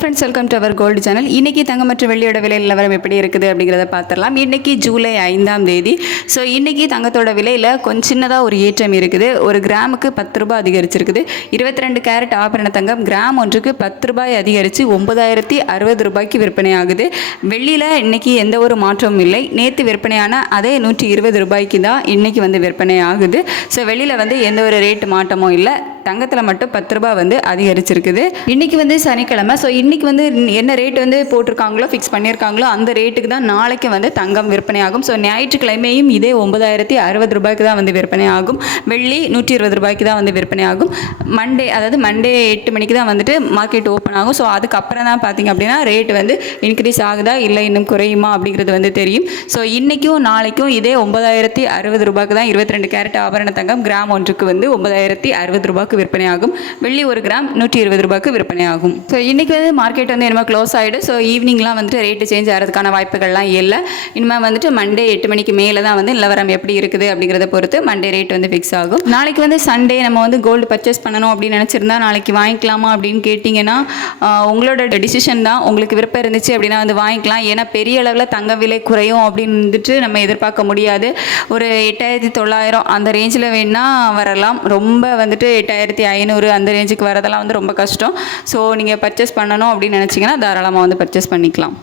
Friends, welcome to our gold channel. இன்றைக்கி தங்கம் மற்றும் வெள்ளியோட விலை நிலவரம் எப்படி இருக்குது அப்படிங்கிறத பார்த்துடலாம். இன்றைக்கி ஜூலை 5ஆம் தேதி. ஸோ இன்றைக்கி தங்கத்தோட விலையில் கொஞ்சம் சின்னதாக ஒரு ஏற்றம் இருக்குது. ஒரு கிராமுக்கு 10 ரூபாய் அதிகரிச்சிருக்குது. 22 கேரட் ஆபரண தங்கம் கிராம் ஒன்றுக்கு 10 ரூபாய் அதிகரித்து 9060 ரூபாய்க்கு விற்பனை ஆகுது. வெள்ளியில் இன்றைக்கி எந்த ஒரு மாற்றமும் இல்லை. நேற்று விற்பனையான அதே 120 ரூபாய்க்கு தான் இன்றைக்கி விற்பனை ஆகுது. ஸோ வெளியில் எந்த ஒரு ரேட்டு மாற்றமும் இல்லை. தங்கத்தில் மட்டும் 10 ரூபாய் அதிகரிச்சிருக்குது. இன்றைக்கி சனிக்கிழமை. ஸோ இன்றைக்கி என்ன ரேட் போட்டிருக்காங்களோ ஃபிக்ஸ் பண்ணியிருக்காங்களோ அந்த ரேட்டுக்கு தான் நாளைக்கு தங்கம் விற்பனை ஆகும். ஸோ ஞாயிற்றுக்கிழமையும் இதே 9060 ரூபாய்க்கு தான் விற்பனை ஆகும். வெள்ளி 120 ரூபாய்க்கு தான் விற்பனை ஆகும். மண்டே 8 மணிக்கு தான் மார்க்கெட் ஓப்பன் ஆகும். ஸோ அதுக்கப்புறம் தான் பார்த்திங்க அப்படின்னா ரேட் இன்க்ரீஸ் ஆகுதா இல்லை இன்னும் குறையுமா அப்படிங்கிறது தெரியும். ஸோ இன்றைக்கும் நாளைக்கும் இதே 9060 ரூபாய்க்கு தான் 22 கேரட் ஆபரண தங்கம் கிராம் ஒன்றுக்கு 9060 ரூபாய்க்கு விற்பனை ஆகும். வெள்ளி ஒரு கிராம் 120 ரூபாய்க்கு விற்பனை ஆகும். ஸோ இன்றைக்கி மார்க்கெட் என்னமோ க்ளோஸ் ஆகிடும். ஸோ ஈவினிங்லாம் ரேட்டு சேஞ்ச் ஆகிறதுக்கான வாய்ப்புகள்லாம் இல்லை. இனிமேல் மண்டே 8 மணிக்கு மேலே தான் நிலவரம் எப்படி இருக்குது அப்படிங்கிறத பொறுத்து மண்டே ரேட் ஃபிக்ஸ் ஆகும். நாளைக்கு சண்டே நம்ம கோல்டு பர்ச்சேஸ் பண்ணணும் அப்படின்னு நினச்சிருந்தா நாளைக்கு வாங்கிக்கலாமா அப்படின்னு கேட்டிங்கன்னா உங்களோட டிசிஷன் தான். உங்களுக்கு விருப்பம் இருந்துச்சு அப்படின்னா வாங்கிக்கலாம். ஏன்னா பெரிய அளவில் தங்க விலை குறையும் அப்படின்னு நம்ம எதிர்பார்க்க முடியாது. ஒரு 8900 அந்த ரேஞ்சில் வேணால் வரலாம். ரொம்ப 8500 அந்த ரேஞ்சுக்கு வரதெல்லாம் ரொம்ப கஷ்டம். ஸோ நீங்கள் பர்ச்சேஸ் பண்ணணும் அப்படின்னு நினச்சிங்கன்னா தாராளமாக பர்ச்சேஸ் பண்ணிக்கலாம்.